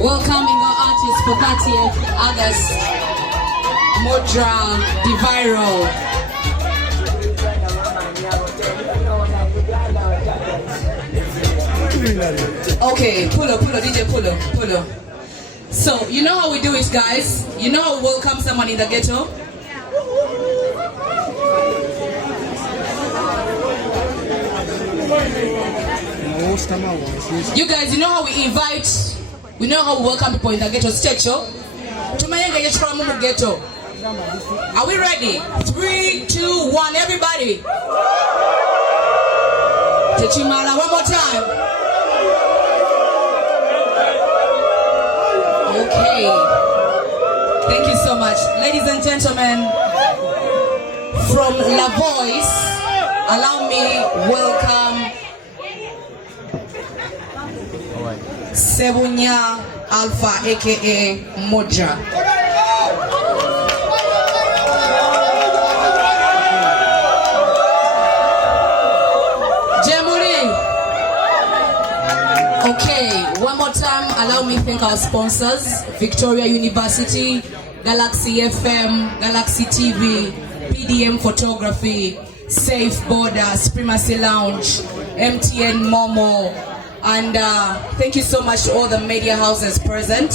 Welcoming our artists for 30th August, Mudra, the viral. Okay, pull up, DJ, pull up. So, you know how we do it, guys? You know how we welcome someone in the ghetto? You guys, you know how we invite, we know how we welcome people in the ghetto stage, yo? Ghetto. Are we ready? 3, 2, 1, everybody. Techimala, one more time. Okay. Thank you so much. Ladies and gentlemen, from La Voice, allow me welcome Sebunya Alpha, aka Mudra. Okay, one more time, allow me to thank our sponsors, Victoria University, Galaxy FM, Galaxy TV, PDM Photography, Safe Borders, Primacy Lounge, MTN Momo, and thank you so much to all the media houses present.